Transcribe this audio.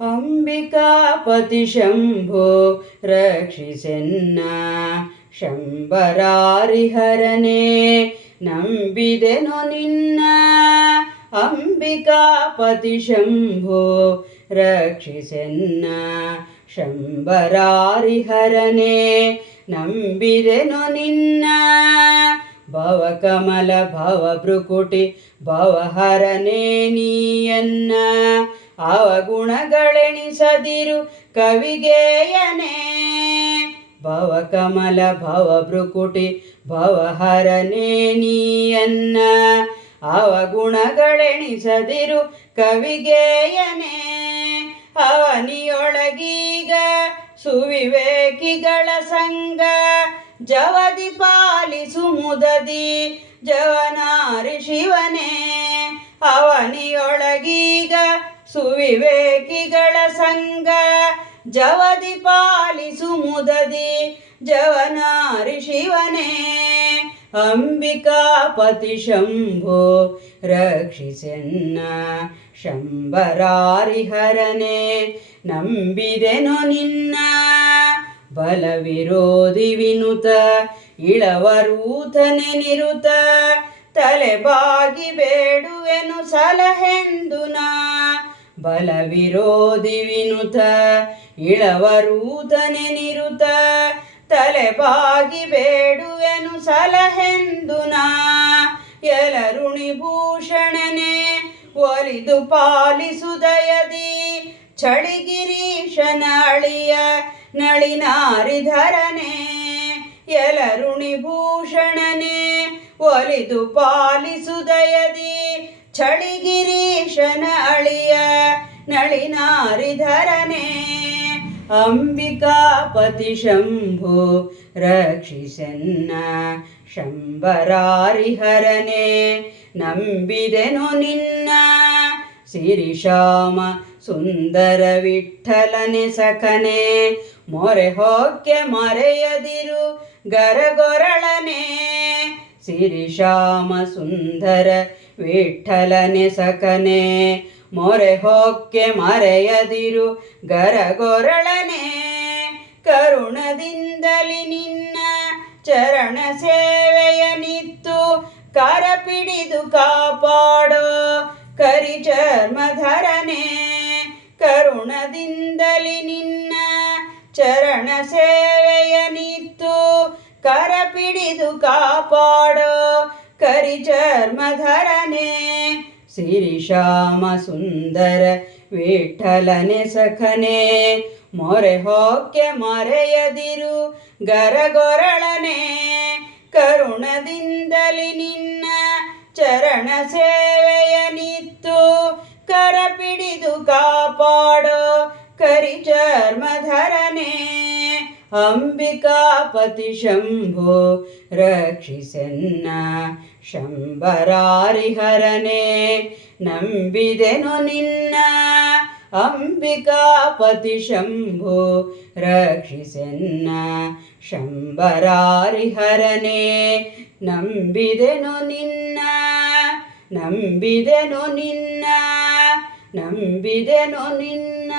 ಅಂಬಿಕಾಪತಿ ಶಂಭೋ ರಕ್ಷಿಸೆನ್ನ ಶಂಬರಾರಿಹರನೇ ನಂಬಿದೆನು ನಿನ್ನ. ಅಂಬಿಕಾಪತಿ ಶಂಭೋ ರಕ್ಷಿಸೆನ್ನ ಶಂಬರಾರಿಹರನೇ ನಂಬಿದೆನು ನಿನ್ನ. ಭವಕಮಲ ಭವಭೃಕುಟಿ ಭವಹರನೇ ನೀಯನ್ನ ಅವಗುಣಗಳೆಣಿಸದಿರು ಕವಿಗೇಯನೇ. ಭವಕಮಲ ಭವಭೃಕುಟಿ ಭವಹರನೇ ನೀಯನ್ನ ಅವಗುಣಗಳೆಣಿಸದಿರು ಕವಿಗೇಯನೇ. ಅವನಿಯೊಳಗೀಗ ಸುವಿವೇಕಿಗಳ ಸಂಗ ಜವದಿ ಪಾಲಿಸು ಮುದದಿ ಜವನಾರಿ ಶಿವನೇ. ಅವನಿಯೊಳಗೀಗ ಸುವಿವೇಕಿಗಳ ಸಂಗ ಜವದಿ ಪಾಲಿಸು ಮುದದಿ ಜವನಾರಿ ಶಿವನೇ. ಅಂಬಿಕಾಪತಿ ಶಂಭೋ ರಕ್ಷಿಸೆನ್ನ ಶಂಬರಾರಿಹರನೇ ನಂಬಿದೆನು ನಿನ್ನ. ಬಲವಿರೋಧಿ ವಿನುತ ಇಳವರೂತನೆ ನಿರುತ ತಲೆಬಾಗಿ ಬೇಡುವೆನು ಸಲಹೆಂದು ನಾ. ಬಲವಿರೋಧಿ ವಿನುತ ಇಳವರೂತನೆ ನಿರುತ ತಲೆಬಾಗಿ ಬೇಡುವೆನು ಸಲಹೆಂದು ನಾ. ಎಲರುಣಿಭೂಷಣನೆ ಒಲಿದು ಪಾಲಿಸು ದಯದಿ ಚಳಿಗಿರೀಶನ ಅಳಿಯ ನಳಿನಾರಿಧರನೇ. ಎಲರುಣಿಭೂಷಣನೆ ಒಲಿದು ಪಾಲಿಸು ದಯದಿ ಚಳಿಗಿರೀಶನ ಅಳಿಯ ನಳಿನಾರಿಧರನೇ. ಅಂಬಿಕಾಪತಿ ಶಂಭೋ ರಕ್ಷಿಸೆನ್ನ ಶಂಬರಾರಿಹರನೇ ನಂಬಿದೆನು ನಿನ್ನ. ಸಿರಿಶ್ಯಾಮ ಸುಂದರ ವಿಠ್ಠಲನೆ ಸಖನೆ ಮೊರೆ ಹೊಕ್ಕೆ ಮರೆಯದಿರು ಗರಗೊರಳನೆ. ಸಿರಿಶ್ಯಾಮ ಸುಂದರ ವಿಠ್ಠಲನೆ ಸಖನೆ ಮೊರೆ ಹೊಕ್ಕೆ ಮರೆಯದಿರು ಗರಗೊರಳನೆ. ಕರುಣದಿಂದಲಿ ನಿನ್ನ ಚರಣ ಸೇವೆಯ ನಿತ್ತು ಕರಪಿಡಿದು ಕಾಪಾಡೋ ಕರಿಚರ್ಮಧರನೇ. ಕರುಣದಿಂದಲಿ ನಿನ್ನ ಚರಣ ಸೇವೆಯ ನಿತ್ತು ಕರಪಿಡಿದು ಕಾಪಾಡೋ ಕರಿಚರ್ಮಧರನೇ. ಸಿರಿಶ್ಯಾಮ ಸುಂದರ ವಿಠ್ಠಲನೆ ಸಖನೆ ಮೊರೆ ಹೊಕ್ಕೆ ಮರೆಯದಿರು ಗರಗೊರಳನೆ. ಕರುಣದಿಂದಲಿ ನಿನ್ನ ಚರಣ ಸೇವೆಯ ನಿತ್ತು ಕರಪಿಡಿದು ಕಾಪಾಡೋ ಕರಿಚರ್ಮಧರನೇ. ಅಂಬಿಕಾಪತಿ ಶಂಭೋ ರಕ್ಷಿಸೆನ್ನ ಶಂಬರಾರಿಹರನೇ ನಂಬಿದೆನು ನಿನ್ನ. ಅಂಬಿಕಾಪತಿ ಶಂಭೋ ರಕ್ಷಿಸೆನ್ನ ಶಂಬರಾರಿಹರನೇ ನಂಬಿದೆನು ನಿನ್ನ. ನಂಬಿದೆನು ನಿನ್ನ ನಂಬಿದೆನು ನಿನ್ನ.